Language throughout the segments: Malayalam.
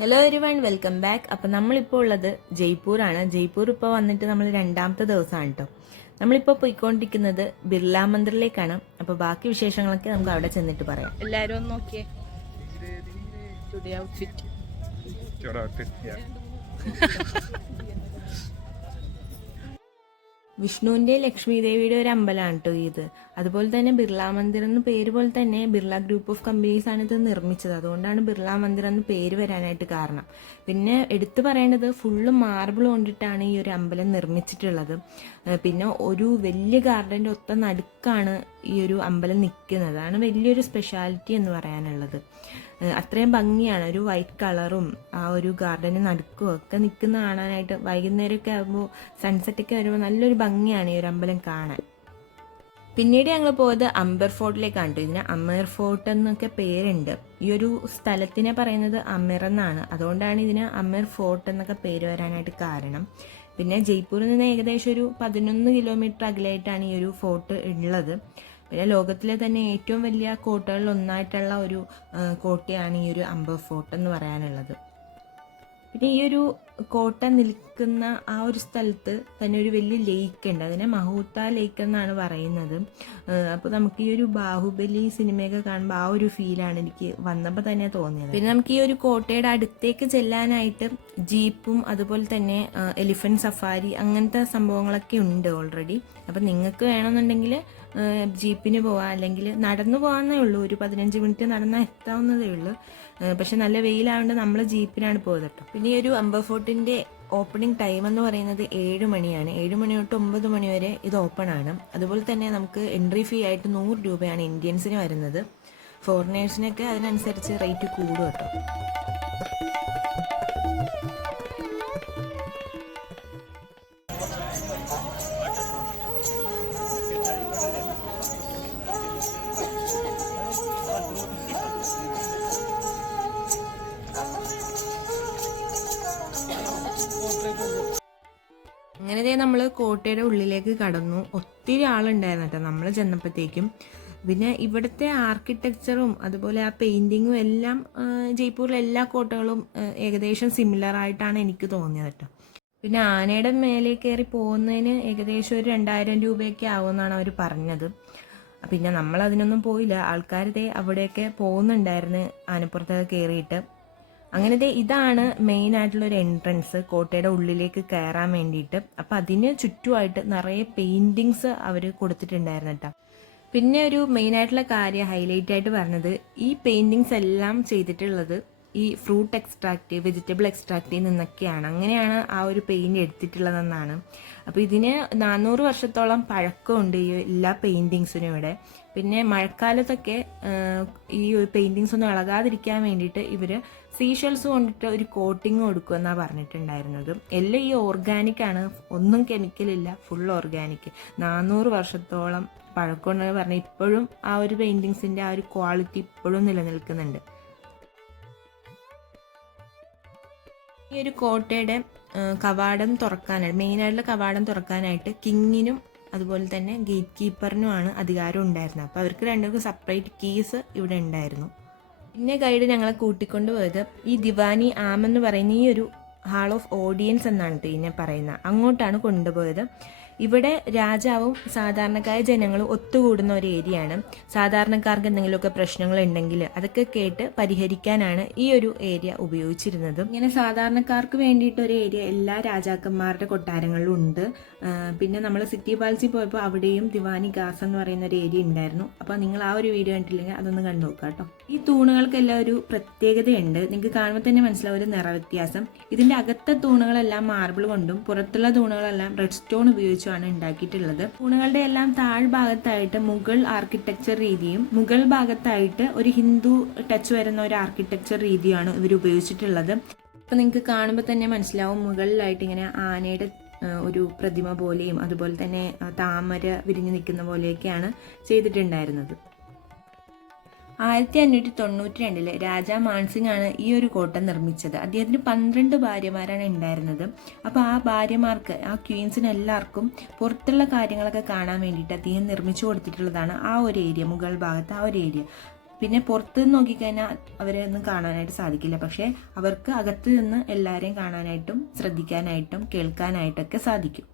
Hello everyone, welcome back. അപ്പോൾ നമ്മളിപ്പോൾ ഉള്ളത് ജയ്പൂരാണ്. ജയ്പൂർ ഇപ്പോൾ വന്നിട്ട് നമ്മൾ രണ്ടാമത്തെ ദിവസമാണ് കേട്ടോ. നമ്മളിപ്പോൾ പോയിക്കൊണ്ടിരിക്കുന്നത് ബിർള മന്ദിറിലേക്കാണ്. അപ്പോൾ ബാക്കി വിശേഷങ്ങളൊക്കെ നമുക്ക് അവിടെ ചെന്നിട്ട് പറയാം. എല്ലാവരും ഒന്ന് നോക്കിയേ. Today outfit. വിഷ്ണുവിൻ്റെ ലക്ഷ്മി ദേവിയുടെ ഒരു അമ്പലമാണ് കേട്ടോ ഇത്. അതുപോലെ തന്നെ ബിർള മന്ദിർ എന്ന പേര് പോലെ തന്നെ ബിർള ഗ്രൂപ്പ് ഓഫ് കമ്പനീസ് ആണ് ഇത് നിർമ്മിച്ചത്. അതുകൊണ്ടാണ് ബിർള മന്ദിർ എന്ന പേര് വരാനായിട്ട് കാരണം. പിന്നെ എടുത്തു പറയേണ്ടത് ഫുള്ള് മാർബിൾ കൊണ്ടിട്ടാണ് ഈ ഒരു അമ്പലം നിർമ്മിച്ചിട്ടുള്ളത്. പിന്നെ ഒരു വലിയ ഗാർഡൻ്റെ ഒത്ത നടുക്കാണ് ഈ ഒരു അമ്പലം നിൽക്കുന്നത്. അതാണ് വലിയൊരു സ്പെഷ്യാലിറ്റി എന്ന് പറയാനുള്ളത്. അത്രയും ഭംഗിയാണ്. ഒരു വൈറ്റ് കളറും ആ ഒരു ഗാർഡന് നടുക്കും ഒക്കെ നിൽക്കുന്ന കാണാനായിട്ട് വൈകുന്നേരമൊക്കെ ആകുമ്പോൾ സൺസെറ്റൊക്കെ വരുമ്പോൾ നല്ലൊരു ഭംഗിയാണ് ഈ ഒരു അമ്പലം കാണാൻ. പിന്നീട് ഞങ്ങൾ പോയത് അംബർ ഫോർട്ടിലേക്കാണ് കേട്ടോ. ഇതിന് അമീർ ഫോർട്ട് എന്നൊക്കെ പേരുണ്ട്. ഈ ഒരു സ്ഥലത്തിനെ പറയുന്നത് അമീർ എന്നാണ്. അതുകൊണ്ടാണ് ഇതിന് അമീർ ഫോർട്ട് എന്നൊക്കെ പേര് വരാനായിട്ട് കാരണം. പിന്നെ ജയ്പൂരിൽ നിന്ന് ഏകദേശം ഒരു 11 കിലോമീറ്റർ അകലെയായിട്ടാണ് ഈ ഒരു ഫോർട്ട് ഉള്ളത്. പിന്നെ ലോകത്തിലെ തന്നെ ഏറ്റവും വലിയ കോട്ടകളിൽ ഒന്നായിട്ടുള്ള ഒരു കോട്ടയാണ് ഈ ഒരു അംബർ ഫോർട്ട് എന്ന് പറയാനുള്ളത്. പിന്നെ ഈ ഒരു കോട്ട നിൽക്കുന്ന ആ ഒരു സ്ഥലത്ത് തന്നെ ഒരു വലിയ ലേക്ക് ഉണ്ട്. അതിനെ മഹൂത്ത ലേക്ക് എന്നാണ് പറയുന്നത്. അപ്പോൾ നമുക്ക് ഈ ഒരു ബാഹുബലി സിനിമയൊക്കെ കാണുമ്പോൾ ആ ഒരു ഫീലാണ് എനിക്ക് വന്നപ്പോൾ തന്നെ തോന്നിയത്. പിന്നെ നമുക്ക് ഈ ഒരു കോട്ടയുടെ അടുത്തേക്ക് ചെല്ലാനായിട്ട് ജീപ്പും അതുപോലെ തന്നെ എലിഫന്റ് സഫാരി അങ്ങനത്തെ സംഭവങ്ങളൊക്കെ ഉണ്ട് ഓൾറെഡി. അപ്പം നിങ്ങൾക്ക് വേണമെന്നുണ്ടെങ്കിൽ ജീപ്പിന് പോവാം, അല്ലെങ്കിൽ നടന്നു പോകാമെന്നേ ഉള്ളൂ. ഒരു 15 മിനിറ്റ് നടന്നാൽ എത്താവുന്നതേ ഉള്ളൂ. പക്ഷെ നല്ല വെയിലായതുകൊണ്ട് നമ്മൾ ജീപ്പിനാണ് പോയത് കേട്ടോ. പിന്നെ ഈ ഒരു അംബർ ഫോർട്ടിൻ്റെ ഓപ്പണിംഗ് ടൈം എന്ന് പറയുന്നത് 7 മണിയാണ്. 7 മണി തൊട്ട് 9 മണി വരെ ഇത് ഓപ്പൺ ആണ്. അതുപോലെ തന്നെ നമുക്ക് എൻട്രി ഫീ ആയിട്ട് 100 രൂപയാണ് ഇന്ത്യൻസിന് വരുന്നത്. ഫോറിനേഴ്സിനൊക്കെ അതിനനുസരിച്ച് റേറ്റ് കൂടും കേട്ടോ. അങ്ങനെ നമ്മൾ കോട്ടയുടെ ഉള്ളിലേക്ക് കടന്നു. ഒത്തിരി ആളുണ്ടായിരുന്നു കേട്ടോ നമ്മൾ ചെന്നപ്പോഴത്തേക്കും. പിന്നെ ഇവിടുത്തെ ആർക്കിടെക്ചറും അതുപോലെ ആ പെയിൻറ്റിങ്ങും എല്ലാം ജയ്പൂരിലെ എല്ലാ കോട്ടകളും ഏകദേശം സിമിലർ ആയിട്ടാണ് എനിക്ക് തോന്നിയത് കേട്ടോ. പിന്നെ ആനയുടെ മേലെ കയറി പോകുന്നതിന് ഏകദേശം ഒരു 2000 രൂപയൊക്കെ ആവുമെന്നാണ് അവർ പറഞ്ഞത്. പിന്നെ നമ്മൾ അതിനൊന്നും പോയില്ല. ആൾക്കാരുടെ അവിടെയൊക്കെ പോകുന്നുണ്ടായിരുന്നു ആനപ്പുറത്തൊക്കെ കയറിയിട്ട്. അങ്ങനത്തെ ഇതാണ് മെയിൻ ആയിട്ടുള്ള ഒരു എൻട്രൻസ് കോട്ടയുടെ ഉള്ളിലേക്ക് കയറാൻ വേണ്ടിയിട്ട്. അപ്പം അതിന് ചുറ്റുമായിട്ട് നിറയെ പെയിൻറ്റിങ്സ് അവർ കൊടുത്തിട്ടുണ്ടായിരുന്നു കേട്ടോ. പിന്നെ ഒരു മെയിൻ ആയിട്ടുള്ള കാര്യം ഹൈലൈറ്റ് ആയിട്ട് പറഞ്ഞത്, ഈ പെയിൻറ്റിങ്സ് എല്ലാം ചെയ്തിട്ടുള്ളത് ഈ ഫ്രൂട്ട് എക്സ്ട്രാക്റ്റ്, വെജിറ്റബിൾ എക്സ്ട്രാക്റ്റിൽ നിന്നൊക്കെയാണ്. അങ്ങനെയാണ് ആ ഒരു പെയിൻറ് എടുത്തിട്ടുള്ളതെന്നാണ്. അപ്പോൾ ഇതിന് 400 വർഷത്തോളം പഴക്കമുണ്ട് ഈ എല്ലാ പെയിൻറ്റിങ്സിനും ഇവിടെ. പിന്നെ മഴക്കാലത്തൊക്കെ ഈ ഒരു പെയിൻറ്റിങ്സ് ഒന്നും ഇളകാതിരിക്കാൻ വേണ്ടിയിട്ട് ഇവർ സീഷെൽസ് കൊണ്ടിട്ട് ഒരു കോട്ടിങ് കൊടുക്കുമെന്നാണ് പറഞ്ഞിട്ടുണ്ടായിരുന്നത്. എല്ലാം ഈ ഓർഗാനിക് ആണ്, ഒന്നും കെമിക്കലില്ല, ഫുൾ ഓർഗാനിക്. 400 വർഷത്തോളം പഴക്കമുണ്ടെന്ന് പറഞ്ഞാൽ ഇപ്പോഴും ആ ഒരു പെയിൻറ്റിങ്സിൻ്റെ ആ ഒരു ക്വാളിറ്റി ഇപ്പോഴും നിലനിൽക്കുന്നുണ്ട്. ഈ ഒരു കോട്ടയുടെ കവാടം തുറക്കാനായിട്ട്, മെയിനായിട്ടുള്ള കവാടം തുറക്കാനായിട്ട് കിങ്ങിനും അതുപോലെ തന്നെ ഗേറ്റ് കീപ്പറിനുമാണ് അധികാരം ഉണ്ടായിരുന്നത്. അപ്പോൾ അവർക്ക് രണ്ടുപേർക്കും സെപ്പറേറ്റ് കീസ് ഇവിടെ ഉണ്ടായിരുന്നു. പിന്നെ ഗൈഡ് ഞങ്ങളെ കൂട്ടിക്കൊണ്ട് പോയത് ഈ ദിവാനി ആം എന്ന് പറയുന്ന ഈ ഒരു ഹാൾ ഓഫ് ഓഡിയൻസ് എന്നാണ് ഇതിനെ പറയുന്നത്. അങ്ങോട്ടാണ് കൊണ്ടുപോയത്. ഇവിടെ രാജാവും സാധാരണക്കാരായ ജനങ്ങളും ഒത്തുകൂടുന്ന ഒരു ഏരിയയാണ്. സാധാരണക്കാർക്ക് എന്തെങ്കിലുമൊക്കെ പ്രശ്നങ്ങൾ ഉണ്ടെങ്കിൽ അതൊക്കെ കേട്ട് പരിഹരിക്കാനാണ് ഈ ഒരു ഏരിയ ഉപയോഗിച്ചിരുന്നത്. ഇങ്ങനെ സാധാരണക്കാർക്ക് വേണ്ടിയിട്ട് ഒരു ഏരിയ എല്ലാ രാജാക്കന്മാരുടെ കൊട്ടാരങ്ങളിലും ഉണ്ട്. പിന്നെ നമ്മൾ സിറ്റി പാലസിൽ പോയപ്പോൾ അവിടെയും ദിവാനി ഗാസ് എന്ന് പറയുന്ന ഒരു ഏരിയ ഉണ്ടായിരുന്നു. അപ്പോൾ നിങ്ങൾ ആ ഒരു വീഡിയോ കണ്ടില്ലെങ്കിൽ അതൊന്ന് കണ്ടു നോക്കുക കേട്ടോ. ഈ തൂണുകൾക്കെല്ലാം ഒരു പ്രത്യേകതയുണ്ട്. നിങ്ങൾക്ക് കാണുമ്പോൾ തന്നെ മനസ്സിലാവും ഒരു നിറവ്യത്യാസം. ഇതിൻ്റെ അകത്തെ തൂണുകളെല്ലാം മാർബിൾ കൊണ്ടും പുറത്തുള്ള തൂണുകളെല്ലാം റെഡ് സ്റ്റോൺ ഉപയോഗിച്ചുമാണ് ഉണ്ടാക്കിയിട്ടുള്ളത്. തൂണുകളുടെ എല്ലാം താഴ്ഭാഗത്തായിട്ട് മുഗൾ ആർക്കിടെക്ചർ രീതിയും മുഗൾ ഭാഗത്തായിട്ട് ഒരു ഹിന്ദു ടച്ച് വരുന്ന ഒരു ആർക്കിടെക്ചർ രീതിയാണ് ഇവർ ഉപയോഗിച്ചിട്ടുള്ളത്. അപ്പം നിങ്ങൾക്ക് കാണുമ്പോൾ തന്നെ മനസ്സിലാവും മുകളിലായിട്ട് ഇങ്ങനെ ആനയുടെ ഒരു പ്രതിമ പോലെയും അതുപോലെ തന്നെ താമര വിരിഞ്ഞു നിൽക്കുന്ന പോലെയൊക്കെയാണ് ചെയ്തിട്ടുണ്ടായിരുന്നത്. 1592 രാജാ മാൻസിംഗ് ആണ് ഈ ഒരു കോട്ട നിർമ്മിച്ചത്. അദ്ദേഹത്തിന് 12 ഭാര്യമാരാണ് ഉണ്ടായിരുന്നത്. അപ്പോൾ ആ ഭാര്യമാർക്ക്, ആ ക്വീൻസിന് എല്ലാവർക്കും പുറത്തുള്ള കാര്യങ്ങളൊക്കെ കാണാൻ വേണ്ടിയിട്ട് അദ്ദേഹം നിർമ്മിച്ചു കൊടുത്തിട്ടുള്ളതാണ് ആ ഒരു ഏരിയ, മുഗൾ ഭാഗത്ത് ആ ഒരു ഏരിയ. പിന്നെ പുറത്ത് നിന്ന് നോക്കിക്കഴിഞ്ഞാൽ അവരെ ഒന്നും കാണാനായിട്ട് സാധിക്കില്ല, പക്ഷേ അവർക്ക് അകത്ത് നിന്ന് എല്ലാവരെയും കാണാനായിട്ടും ശ്രദ്ധിക്കാനായിട്ടും കേൾക്കാനായിട്ടൊക്കെ സാധിക്കും.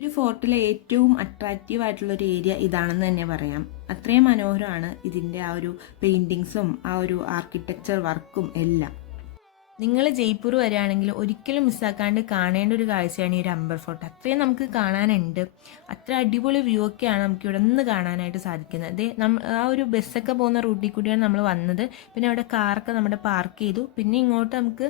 ഒരു ഫോർട്ടിലെ ഏറ്റവും അട്രാക്റ്റീവ് ആയിട്ടുള്ള ഒരു ഏരിയ ഇതാണെന്ന് തന്നെ പറയാം. അത്രയും മനോഹരമാണ് ഇതിൻ്റെ ആ ഒരു പെയിൻറ്റിങ്സും ആ ഒരു ആർക്കിടെക്ചർ വർക്കും എല്ലാം. നിങ്ങൾ ജയ്പൂർ വരികയാണെങ്കിൽ ഒരിക്കലും മിസ്സാക്കാണ്ട് കാണേണ്ട ഒരു കാഴ്ചയാണ് ഈ ഒരു അംബർ ഫോർട്ട്. അത്രയും നമുക്ക് കാണാനുണ്ട്. അത്ര അടിപൊളി വ്യൂ ഒക്കെയാണ് നമുക്ക് ഇവിടെ നിന്ന് കാണാനായിട്ട് സാധിക്കുന്നത്. ആ ഒരു ബസ്സൊക്കെ പോകുന്ന റൂട്ടിൽ കൂടിയാണ് നമ്മൾ വന്നത്. പിന്നെ അവിടെ കാറൊക്കെ നമ്മുടെ പാർക്ക് ചെയ്തു. പിന്നെ ഇങ്ങോട്ട് നമുക്ക്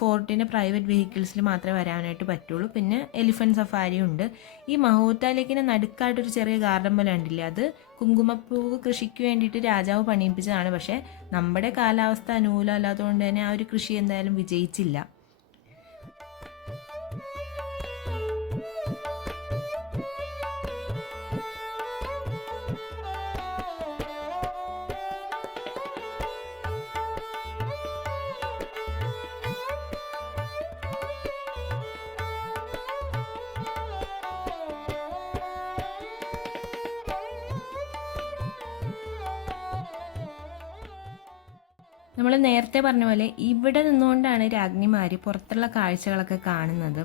ഫോർട്ടിൻ്റെ പ്രൈവറ്റ് വെഹിക്കിൾസിൽ മാത്രമേ വരാനായിട്ട് പറ്റുള്ളൂ. പിന്നെ എലിഫൻറ്റ് സഫാരിയും ഉണ്ട്. ഈ മഹോത്ത ലേക്കിന് നടുക്കായിട്ടൊരു ചെറിയ ഗാർഡൻ പോലെ ഉണ്ടില്ലേ, അത് കുങ്കുമപ്പൂവ് കൃഷിക്ക് വേണ്ടിയിട്ട് രാജാവ് പണിയിപ്പിച്ചതാണ്. പക്ഷേ നമ്മുടെ കാലാവസ്ഥ അനുകൂലമല്ലാത്തതുകൊണ്ട് തന്നെ ആ ഒരു കൃഷി എന്തായാലും വിജയിച്ചില്ല. നമ്മൾ നേരത്തെ പറഞ്ഞ പോലെ ഇവിടെ നിന്നുകൊണ്ടാണ് രാജ്ഞിമാർ പുറത്തുള്ള കാഴ്ചകളൊക്കെ കാണുന്നത്.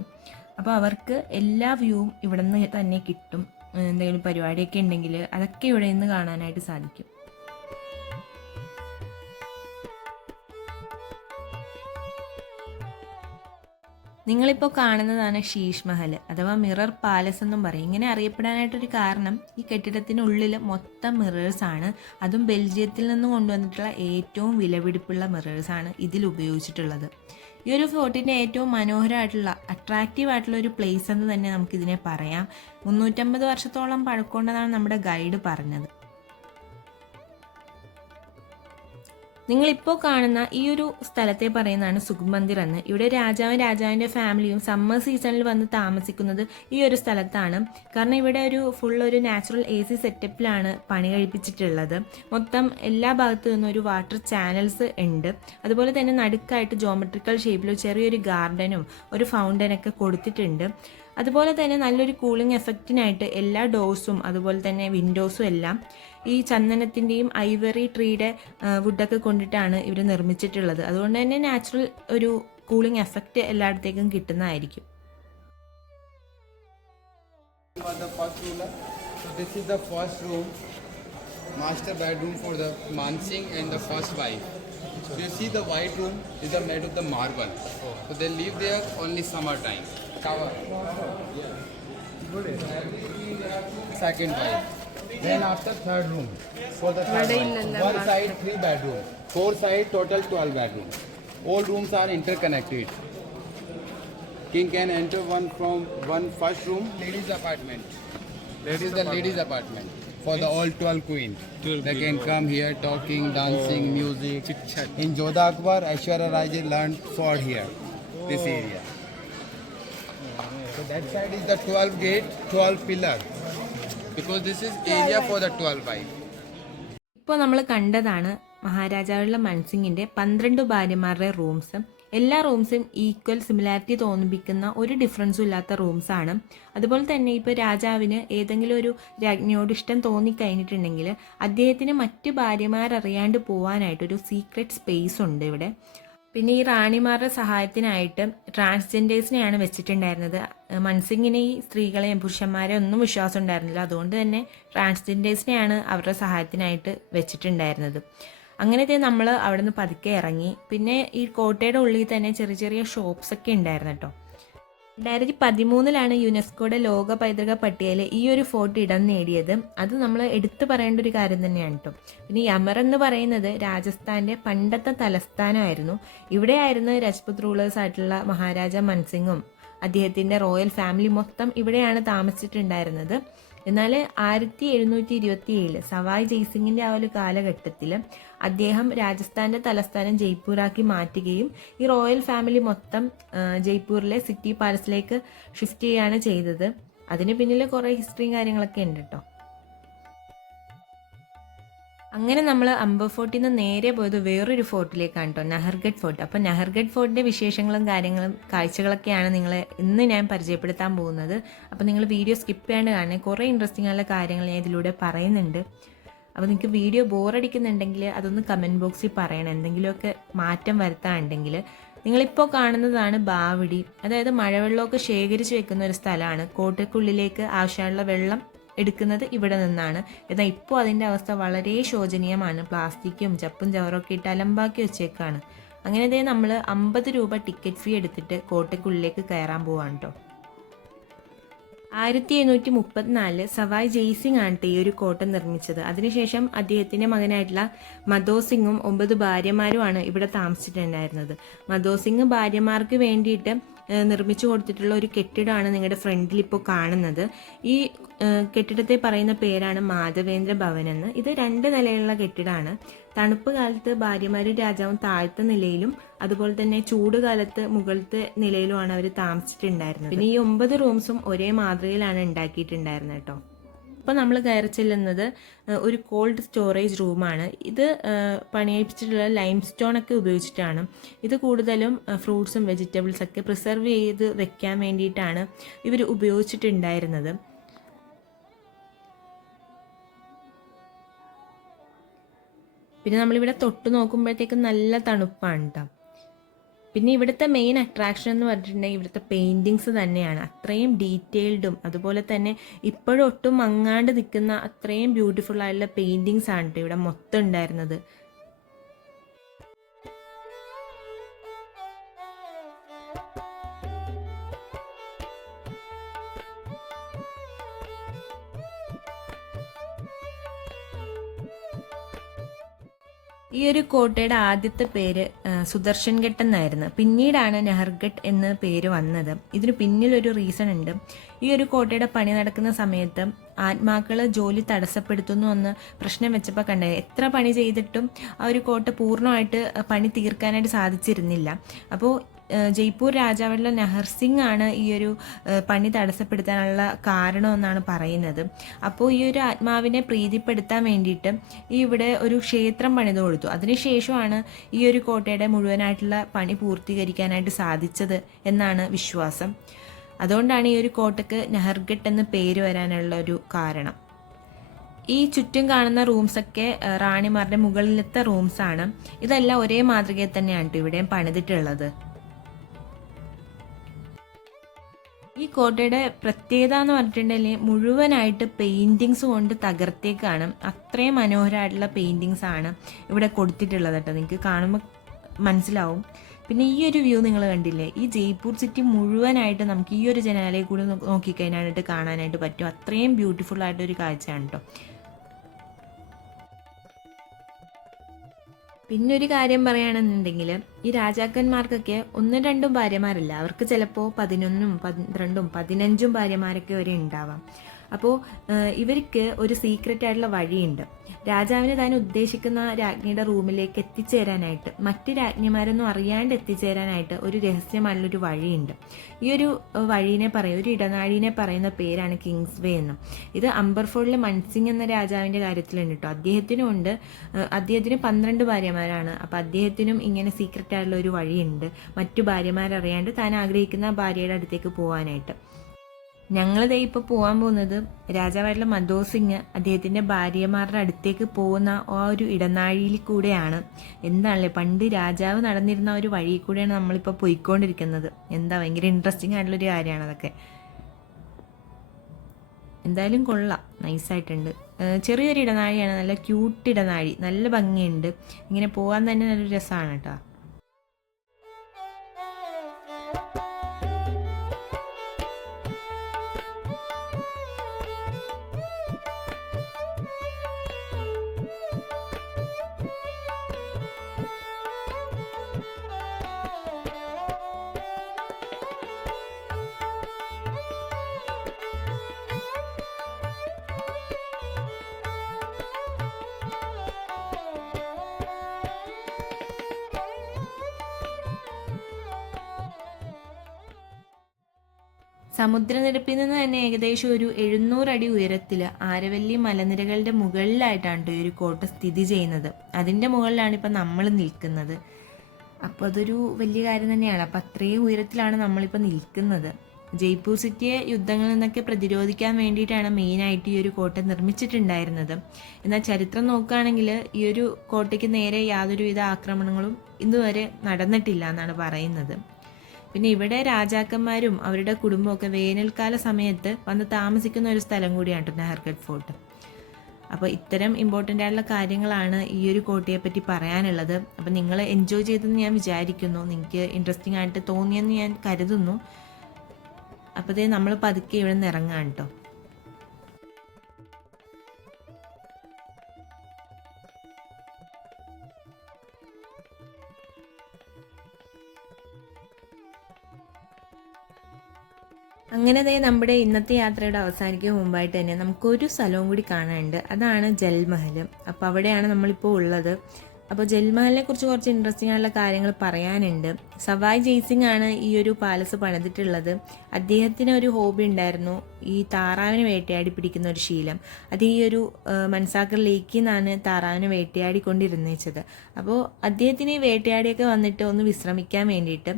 അപ്പോൾ അവർക്ക് എല്ലാ വ്യൂവും ഇവിടെ നിന്ന് തന്നെ കിട്ടും. എന്തെങ്കിലും പരിപാടിയൊക്കെ ഉണ്ടെങ്കിൽ അതൊക്കെ ഇവിടെ നിന്ന് കാണാനായിട്ട് സാധിക്കും. നിങ്ങളിപ്പോൾ കാണുന്നതാണ് ശീഷ് മഹൽ അഥവാ മിറർ പാലസ് എന്നും പറയും. ഇങ്ങനെ അറിയപ്പെടാനായിട്ടൊരു കാരണം ഈ കെട്ടിടത്തിനുള്ളിൽ മൊത്തം മിറേഴ്സാണ്. അതും ബെൽജിയത്തിൽ നിന്ന് കൊണ്ടുവന്നിട്ടുള്ള ഏറ്റവും വിലപിടിപ്പുള്ള മിറേഴ്സാണ് ഇതിൽ ഉപയോഗിച്ചിട്ടുള്ളത്. ഈ ഒരു ഫോർട്ടിൻ്റെ ഏറ്റവും മനോഹരമായിട്ടുള്ള അട്രാക്റ്റീവ് ആയിട്ടുള്ള ഒരു പ്ലേസ് എന്ന് തന്നെ നമുക്കിതിനെ പറയാം. 350 വർഷത്തോളം പഴക്കമുണ്ടെന്നാണ് നമ്മുടെ ഗൈഡ് പറഞ്ഞത്. നിങ്ങളിപ്പോൾ കാണുന്ന ഈ ഒരു സ്ഥലത്തെ പറയുന്നതാണ് സുഖ് മന്ദിർ എന്ന്. ഇവിടെ രാജാവിൻ്റെ ഫാമിലിയും സമ്മർ സീസണിൽ വന്ന് താമസിക്കുന്നത് ഈ ഒരു സ്ഥലത്താണ്. കാരണം ഇവിടെ ഒരു നാച്ചുറൽ AC സെറ്റപ്പിലാണ് പണി കഴിപ്പിച്ചിട്ടുള്ളത്. മൊത്തം എല്ലാ ഭാഗത്തു നിന്നും ഒരു വാട്ടർ ചാനൽസ് ഉണ്ട്. അതുപോലെ തന്നെ നടുക്കായിട്ട് ജോമെട്രിക്കൽ ഷേപ്പിൽ ചെറിയൊരു ഗാർഡനും ഒരു ഫൗണ്ടനൊക്കെ കൊടുത്തിട്ടുണ്ട്. അതുപോലെ തന്നെ നല്ലൊരു കൂളിംഗ് എഫക്റ്റിനായിട്ട് എല്ലാ ഡോർസും അതുപോലെ തന്നെ വിൻഡോസും എല്ലാം ഈ ചന്ദനത്തിൻ്റെയും ഐവറി ട്രീയുടെ വുഡൊക്കെ കൊണ്ടിട്ടാണ് ഇവർ നിർമ്മിച്ചിട്ടുള്ളത്. അതുകൊണ്ട് തന്നെ നാച്ചുറൽ ഒരു കൂളിംഗ് എഫക്റ്റ് എല്ലായിടത്തേക്കും കിട്ടുന്നതായിരിക്കും. This is the first room, master bedroom for the Mansingh and the first wife. So you see the white room is made of the marble. So they live there only summer time. Cover. Second wife. Then after third room for the third wife. One side 3 bedroom, 4 side total 12 bedroom. All rooms are interconnected. King can enter from one first room, ladies apartment. This is the ladies apartment for the all 12 queens. They can come here talking, dancing, music. In Jodha Akbar, Aishwarya Rai learned sword here, this area. So that side is the 12 gate, 12 pillar. Because this is area for the 12 wife. ഇപ്പോൾ നമ്മൾ കണ്ടതാണ് മഹാരാജാവുള്ള മൻസിംഗിൻ്റെ 12 ഭാര്യമാരുടെ റൂംസ്. എല്ലാ റൂംസും ഈക്വൽ സിമിലാരിറ്റി തോന്നിപ്പിക്കുന്ന ഒരു ഡിഫറൻസും ഇല്ലാത്ത റൂംസാണ്. അതുപോലെ തന്നെ ഇപ്പോൾ രാജാവിന് ഏതെങ്കിലും ഒരു രാജ്ഞിയോട് ഇഷ്ടം തോന്നിക്കഴിഞ്ഞിട്ടുണ്ടെങ്കിൽ അദ്ദേഹത്തിന് മറ്റ് ഭാര്യമാരറിയാണ്ട് പോകാനായിട്ടൊരു സീക്രട്ട് സ്പേസ് ഉണ്ട് ഇവിടെ. പിന്നെ ഈ റാണിമാരുടെ സഹായത്തിനായിട്ട് ട്രാൻസ്ജെൻഡേഴ്സിനെയാണ് വെച്ചിട്ടുണ്ടായിരുന്നത്. മൻസിംഗിന് ഈ സ്ത്രീകളെയും പുരുഷന്മാരെ ഒന്നും വിശ്വാസം ഉണ്ടായിരുന്നില്ല. അതുകൊണ്ട് തന്നെ ട്രാൻസ്ജെൻഡേഴ്സിനെയാണ് അവരുടെ സഹായത്തിനായിട്ട് വെച്ചിട്ടുണ്ടായിരുന്നത്. അങ്ങനത്തെ നമ്മൾ അവിടെ നിന്ന് പതുക്കെ ഇറങ്ങി. പിന്നെ ഈ കോട്ടയുടെ ഉള്ളിൽ തന്നെ ചെറിയ ചെറിയ ഷോപ്സ് ഒക്കെ ഉണ്ടായിരുന്നു കേട്ടോ. 2013 യുനെസ്കോയുടെ ലോക പൈതൃക പട്ടികയിൽ ഈ ഒരു ഫോർട്ട് ഇടം നേടിയത്. അത് നമ്മൾ എടുത്തു പറയേണ്ട ഒരു കാര്യം തന്നെയാണ് കേട്ടോ. പിന്നെ യമർ എന്ന് പറയുന്നത് രാജസ്ഥാൻ്റെ പണ്ടത്തെ തലസ്ഥാനമായിരുന്നു. ഇവിടെയായിരുന്നു രജ്പുത് റൂളേഴ്സ് ആയിട്ടുള്ള മഹാരാജ മൻസിംഗും അദ്ദേഹത്തിൻ്റെ റോയൽ ഫാമിലി മൊത്തം ഇവിടെയാണ് താമസിച്ചിട്ടുണ്ടായിരുന്നത്. എന്നാൽ 1727 സവായ് ജയ്സിംഗിൻ്റെ ആ ഒരു കാലഘട്ടത്തിൽ അദ്ദേഹം രാജസ്ഥാൻ്റെ തലസ്ഥാനം ജയ്പൂരാക്കി മാറ്റുകയും ഈ റോയൽ ഫാമിലി മൊത്തം ജയ്പൂരിലെ സിറ്റി പാലസിലേക്ക് ഷിഫ്റ്റ് ചെയ്യുകയാണ് ചെയ്തത്. അതിന് പിന്നിൽ കുറേ ഹിസ്റ്ററിയും കാര്യങ്ങളൊക്കെ ഉണ്ട് കേട്ടോ. അങ്ങനെ നമ്മൾ അംബർ ഫോർട്ടിൽ നിന്ന് നേരെ പോയത് വേറൊരു ഫോർട്ടിലേക്കാണ് കേട്ടോ, നഹർഗഡ് ഫോർട്ട്. അപ്പോൾ നഹർഗഡ് ഫോർട്ടിൻ്റെ വിശേഷങ്ങളും കാര്യങ്ങളും കാഴ്ചകളൊക്കെയാണ് നിങ്ങളെ ഇന്ന് ഞാൻ പരിചയപ്പെടുത്താൻ പോകുന്നത്. അപ്പോൾ നിങ്ങൾ വീഡിയോ സ്കിപ്പ് ചെയ്യാണ്ട് കാണണേ. കുറേ ഇൻട്രസ്റ്റിംഗ് ആയിട്ടുള്ള കാര്യങ്ങൾ ഞാൻ ഇതിലൂടെ പറയുന്നുണ്ട്. അപ്പോൾ നിങ്ങൾക്ക് വീഡിയോ ബോറടിക്കുന്നുണ്ടെങ്കിൽ അതൊന്ന് കമൻറ്റ് ബോക്സിൽ പറയണം. എന്തെങ്കിലുമൊക്കെ മാറ്റം വരുത്താനുണ്ടെങ്കിൽ. നിങ്ങളിപ്പോൾ കാണുന്നതാണ് ബാവടി, അതായത് മഴവെള്ളമൊക്കെ ശേഖരിച്ച് വെക്കുന്ന ഒരു സ്ഥലമാണ്. കോട്ടയ്ക്കുള്ളിലേക്ക് ആവശ്യമുള്ള വെള്ളം എടുക്കുന്നത് ഇവിടെ നിന്നാണ്. എന്നാൽ ഇപ്പോൾ അതിൻ്റെ അവസ്ഥ വളരെ ശോചനീയമാണ്. പ്ലാസ്റ്റിക്കും ചപ്പും ചവറൊക്കെ ഇട്ട് അലമ്പാക്കി വെച്ചേക്കാണ്. അങ്ങനെ നമ്മൾ 50 രൂപ ടിക്കറ്റ് ഫീ എടുത്തിട്ട് കോട്ടയ്ക്കുള്ളിലേക്ക് കയറാൻ പോവാണ് കേട്ടോ. 1734 സവായ് ജയ്സിംഗ് ആണ് ഈ ഒരു കോട്ട നിർമ്മിച്ചത്. അതിനുശേഷം അദ്ദേഹത്തിന്റെ മകനായിട്ടുള്ള മധോ സിംഗും 9 ഭാര്യമാരുമാണ് ഇവിടെ താമസിച്ചിട്ടുണ്ടായിരുന്നത്. മധോ സിംഗ് ഭാര്യമാർക്ക് വേണ്ടിയിട്ട് നിർമ്മിച്ചു കൊടുത്തിട്ടുള്ള ഒരു കെട്ടിടമാണ് നിങ്ങളുടെ ഫ്രണ്ടിൽ ഇപ്പോൾ കാണുന്നത്. ഈ കെട്ടിടത്തെ പറയുന്ന പേരാണ് മാധവേന്ദ്ര ഭവൻ എന്ന്. ഇത് 2 നിലയുള്ള കെട്ടിടമാണ്. തണുപ്പ് കാലത്ത് ഭാര്യമാരും രാജാവും താഴത്തെ നിലയിലും അതുപോലെ തന്നെ ചൂട് കാലത്ത് മുകളിലത്തെ നിലയിലുമാണ് അവർ താമസിച്ചിട്ടുണ്ടായിരുന്നത്. പിന്നെ ഈ 9 റൂംസും ഒരേ മാതൃകയിലാണ് ഉണ്ടാക്കിയിട്ടുണ്ടായിരുന്നത് കേട്ടോ. ഇപ്പോൾ നമ്മൾ കയറി ചെല്ലുന്നത് ഒരു കോൾഡ് സ്റ്റോറേജ് റൂമാണ്. ഇത് പണിയിപ്പിച്ചിട്ടുള്ള ലൈം സ്റ്റോൺ ഒക്കെ ഉപയോഗിച്ചിട്ടാണ്. ഇത് കൂടുതലും ഫ്രൂട്ട്സും വെജിറ്റബിൾസൊക്കെ പ്രിസർവ് ചെയ്ത് വെക്കാൻ വേണ്ടിയിട്ടാണ് ഇവർ ഉപയോഗിച്ചിട്ടുണ്ടായിരുന്നത്. പിന്നെ നമ്മളിവിടെ തൊട്ട് നോക്കുമ്പോഴത്തേക്കും നല്ല തണുപ്പാണ് കേട്ടോ. പിന്നെ ഇവിടുത്തെ മെയിൻ അട്രാക്ഷൻ എന്ന് പറഞ്ഞിട്ടുണ്ടെങ്കിൽ ഇവിടുത്തെ പെയിൻറ്റിങ്സ് തന്നെയാണ്. അത്രയും ഡീറ്റെയിൽഡും അതുപോലെ തന്നെ ഇപ്പോഴും ഒട്ടും മങ്ങാണ്ട് നിൽക്കുന്ന അത്രയും ബ്യൂട്ടിഫുൾ ആയിട്ടുള്ള പെയിൻറ്റിങ്സ് ആണ് കേട്ടോ ഇവിടെ മൊത്തം ഉണ്ടായിരുന്നത്. ഈ ഒരു കോട്ടയുടെ ആദ്യത്തെ പേര് സുദർശൻ ഘട്ട് എന്നായിരുന്നു. പിന്നീടാണ് നെഹർഗട്ട് എന്ന പേര് വന്നത്. ഇതിന് പിന്നിലൊരു റീസൺ ഉണ്ട്. ഈ ഒരു കോട്ടയുടെ പണി നടക്കുന്ന സമയത്ത് ആത്മാക്കൾ ജോലി തടസ്സപ്പെടുത്തുന്നു എന്ന് പ്രശ്നം വെച്ചപ്പോൾ കണ്ടത്. എത്ര പണി ചെയ്തിട്ടും ആ ഒരു കോട്ട പൂർണ്ണമായിട്ട് പണി തീർക്കാനായിട്ട് സാധിച്ചിരുന്നില്ല. അപ്പോൾ ജയ്പൂർ രാജാവുള്ള നെഹർ സിംഗ് ആണ് ഈ ഒരു പണി തടസ്സപ്പെടുത്താനുള്ള കാരണമെന്നാണ് പറയുന്നത്. അപ്പോൾ ഈ ഒരു ആത്മാവിനെ പ്രീതിപ്പെടുത്താൻ വേണ്ടിയിട്ട് ഇവിടെ ഒരു ക്ഷേത്രം പണിത് കൊടുത്തു. അതിനുശേഷമാണ് ഈ ഒരു കോട്ടയുടെ മുഴുവനായിട്ടുള്ള പണി പൂർത്തീകരിക്കാനായിട്ട് സാധിച്ചത് എന്നാണ് വിശ്വാസം. അതുകൊണ്ടാണ് ഈ ഒരു കോട്ടയ്ക്ക് നെഹർഗട്ട് എന്ന് പേര് വരാനുള്ള ഒരു കാരണം. ഈ ചുറ്റും കാണുന്ന റൂംസൊക്കെ റാണിമാരുടെ മുകളിലത്തെ റൂംസാണ്. ഇതെല്ലാം ഒരേ മാതൃകയിൽ തന്നെയാണ് ഇവിടെയും പണിതിട്ടുള്ളത്. ഈ കോട്ടയുടെ പ്രത്യേകത എന്ന് പറഞ്ഞിട്ടുണ്ടെങ്കിൽ മുഴുവനായിട്ട് പെയിൻറ്റിങ്സ് കൊണ്ട് തകർത്തേക്കാണ്. അത്രയും മനോഹരമായിട്ടുള്ള പെയിൻറ്റിങ്സ് ആണ് ഇവിടെ കൊടുത്തിട്ടുള്ളത് കേട്ടോ. നിങ്ങൾക്ക് കാണുമ്പോൾ മനസ്സിലാവും. പിന്നെ ഈ ഒരു വ്യൂ നിങ്ങൾ കണ്ടില്ലേ, ഈ ജയ്പൂർ സിറ്റി മുഴുവനായിട്ട് നമുക്ക് ഈ ഒരു ജനാലയിൽ കൂടി നോക്കിക്കഴിഞ്ഞായിട്ട് കാണാനായിട്ട് പറ്റും. അത്രയും ബ്യൂട്ടിഫുൾ ആയിട്ടൊരു കാഴ്ചയാണ് കേട്ടോ. പിന്നെ ഒരു കാര്യം പറയുകയാണെന്നുണ്ടെങ്കിൽ ഈ രാജാക്കന്മാർക്കൊക്കെ 1-2 ഭാര്യമാരല്ല, അവർക്ക് ചിലപ്പോൾ 11, 12, 15 ഭാര്യമാരൊക്കെ വരെ ഉണ്ടാവാം. അപ്പോൾ ഇവർക്ക് ഒരു സീക്രട്ട് ആയിട്ടുള്ള വഴിയുണ്ട്. രാജാവിന് താൻ ഉദ്ദേശിക്കുന്ന രാജ്ഞിയുടെ റൂമിലേക്ക് എത്തിച്ചേരാനായിട്ട്, മറ്റ് രാജ്ഞിമാരൊന്നും അറിയാണ്ട് എത്തിച്ചേരാനായിട്ട് ഒരു രഹസ്യമായിട്ടുള്ളൊരു വഴിയുണ്ട്. ഈ ഒരു വഴീനെ ഒരു ഇടനാഴിനെ പറയുന്ന പേരാണ് കിങ്സ് വേ എന്ന്. ഇത് അംബർഫോർഡിലെ മൻസിംഗ് എന്ന രാജാവിൻ്റെ കാര്യത്തിലുണ്ട് കേട്ടോ. അദ്ദേഹത്തിന് 12 ഭാര്യമാരാണ്. അപ്പോൾ അദ്ദേഹത്തിനും ഇങ്ങനെ സീക്രട്ട് ആയിട്ടുള്ള ഒരു വഴിയുണ്ട്, മറ്റു ഭാര്യമാരറിയാണ്ട് താൻ ആഗ്രഹിക്കുന്ന ഭാര്യയുടെ അടുത്തേക്ക് പോകാനായിട്ട്. ഞങ്ങളിതേ ഇപ്പോൾ പോകാൻ പോകുന്നത് രാജാവായിട്ടുള്ള മധോ സിംഗ് അദ്ദേഹത്തിൻ്റെ ഭാര്യമാരുടെ അടുത്തേക്ക് പോകുന്ന ആ ഒരു ഇടനാഴിയിൽ കൂടെയാണ്. എന്താണല്ലേ, പണ്ട് രാജാവ് നടന്നിരുന്ന ഒരു വഴി കൂടെയാണ് നമ്മളിപ്പോൾ പോയിക്കൊണ്ടിരിക്കുന്നത്. ഭയങ്കര ഇൻട്രസ്റ്റിംഗ് ആയിട്ടുള്ളൊരു കാര്യമാണ് അതൊക്കെ. എന്തായാലും കൊള്ളാം, നൈസായിട്ടുണ്ട്. ചെറിയൊരു ഇടനാഴിയാണ്, നല്ല ക്യൂട്ട് ഇടനാഴി, നല്ല ഭംഗിയുണ്ട്. ഇങ്ങനെ പോകാൻ തന്നെ നല്ലൊരു രസമാണ് കേട്ടോ. സമുദ്രനിരപ്പിൽ നിന്ന് തന്നെ ഏകദേശം ഒരു 700 അടി ഉയരത്തിൽ ആരവല്ലി മലനിരകളുടെ മുകളിലായിട്ടാണ് ഈ ഒരു കോട്ട സ്ഥിതി ചെയ്യുന്നത്. അതിൻ്റെ മുകളിലാണ് ഇപ്പം നമ്മൾ നിൽക്കുന്നത്. അപ്പോൾ അതൊരു വലിയ കാര്യം തന്നെയാണ്. അപ്പം അത്രയും ഉയരത്തിലാണ് നമ്മളിപ്പോൾ നിൽക്കുന്നത്. ജയ്പൂർ സിറ്റിയെ യുദ്ധങ്ങളിൽ നിന്നൊക്കെ പ്രതിരോധിക്കാൻ വേണ്ടിയിട്ടാണ് മെയിനായിട്ട് ഈ ഒരു കോട്ട നിർമ്മിച്ചിട്ടുണ്ടായിരുന്നത്. എന്നാൽ ചരിത്രം നോക്കുകയാണെങ്കിൽ ഈ ഒരു കോട്ടയ്ക്ക് നേരെ യാതൊരുവിധ ആക്രമണങ്ങളും ഇതുവരെ നടന്നിട്ടില്ല എന്നാണ് പറയുന്നത്. പിന്നെ ഇവിടെ രാജാക്കന്മാരും അവരുടെ കുടുംബമൊക്കെ വേനൽക്കാല സമയത്ത് വന്ന് താമസിക്കുന്ന ഒരു സ്ഥലം കൂടിയാണ് നഹർഗഡ് ഫോർട്ട്. അപ്പോൾ ഇത്തരം ഇമ്പോർട്ടൻ്റ് ആയിട്ടുള്ള കാര്യങ്ങളാണ് ഈ ഒരു കോട്ടയെ പറ്റി പറയാനുള്ളത്. അപ്പോൾ നിങ്ങൾ എൻജോയ് ചെയ്തെന്ന് ഞാൻ വിചാരിക്കുന്നു, നിങ്ങൾക്ക് ഇൻട്രസ്റ്റിംഗ് ആയിട്ട് തോന്നിയെന്ന് ഞാൻ കരുതുന്നു. അപ്പോൾ നമ്മൾ പതുക്കെ ഇവിടെ നിന്ന് ഇറങ്ങാം കേട്ടോ. അങ്ങനെ നമ്മുടെ ഇന്നത്തെ യാത്രയുടെ അവസാനിക്കും മുമ്പായിട്ട് തന്നെ നമുക്കൊരു സ്ഥലവും കൂടി കാണാനുണ്ട്. അതാണ് ജൽമഹൽ. അപ്പോൾ അവിടെയാണ് നമ്മളിപ്പോൾ ഉള്ളത്. അപ്പോൾ ജൽമഹലിനെ കുറിച്ച് കുറച്ച് ഇൻട്രസ്റ്റിംഗ് ആയിട്ടുള്ള കാര്യങ്ങൾ പറയാനുണ്ട്. സവായ് ജയ്സിംഗ് ആണ് ഈ ഒരു പാലസ് പണിതിട്ടുള്ളത്. അദ്ദേഹത്തിന് ഒരു ഹോബി ഉണ്ടായിരുന്നു, ഈ താറാവിനെ വേട്ടയാടി പിടിക്കുന്ന ഒരു ശീലം. അത് ഈ ഒരു മൻസാഗർ ലേക്കിൽ നിന്നാണ് താറാവിനെ വേട്ടയാടിക്കൊണ്ടിരുന്നേച്ചത്. അപ്പോൾ അദ്ദേഹത്തിന് ഈ വേട്ടയാടിയൊക്കെ വന്നിട്ട് ഒന്ന് വിശ്രമിക്കാൻ വേണ്ടിയിട്ട്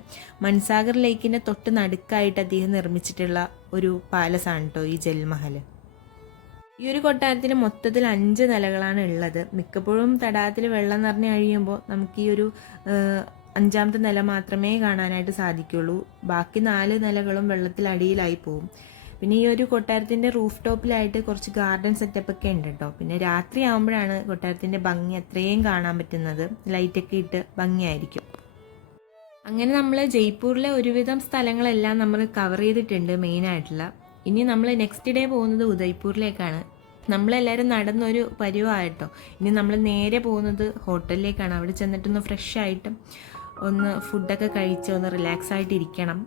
മൻസാഗർ ലേക്കിൻ്റെ തൊട്ട് നടുക്കായിട്ട് അദ്ദേഹം നിർമ്മിച്ചിട്ടുള്ള ഒരു പാലസാണ് കേട്ടോ ഈ ജൽമഹൽ. ഈ ഒരു കൊട്ടാരത്തിന് മൊത്തത്തിൽ 5 നിലകളാണ് ഉള്ളത്. മിക്കപ്പോഴും തടാകത്തിൽ വെള്ളം നിറഞ്ഞ് കഴിയുമ്പോൾ നമുക്ക് ഈ ഒരു 5ാമത്തെ നില മാത്രമേ കാണാനായിട്ട് സാധിക്കുള്ളൂ. ബാക്കി 4 നിലകളും വെള്ളത്തിലടിയിലായി പോകും. പിന്നെ ഈ ഒരു കൊട്ടാരത്തിൻ്റെ റൂഫ് ടോപ്പിലായിട്ട് കുറച്ച് ഗാർഡൻ സെറ്റപ്പ് ഒക്കെ ഉണ്ട് കേട്ടോ. പിന്നെ രാത്രി ആകുമ്പോഴാണ് കൊട്ടാരത്തിൻ്റെ ഭംഗി അത്രയും കാണാൻ പറ്റുന്നത്. ലൈറ്റൊക്കെ ഇട്ട് ഭംഗിയായിരിക്കും. അങ്ങനെ നമ്മൾ ജയ്പൂരിലെ ഒരുവിധം സ്ഥലങ്ങളെല്ലാം നമ്മൾ കവർ ചെയ്തിട്ടുണ്ട് മെയിനായിട്ടുള്ള. ഇനി നമ്മൾ നെക്സ്റ്റ് ഡേ പോകുന്നത് ഉദയ്പൂരിലേക്കാണ്. നമ്മളെല്ലാവരും നടന്നൊരു പരിവായിട്ടോ. ഇനി നമ്മൾ നേരെ പോകുന്നത് ഹോട്ടലിലേക്കാണ്. അവിടെ ചെന്നിട്ടൊന്ന് ഫ്രഷ് ആയിട്ട് ഒന്ന് ഫുഡൊക്കെ കഴിച്ച് ഒന്ന് റിലാക്സ് ആയിട്ട് ഇരിക്കണം.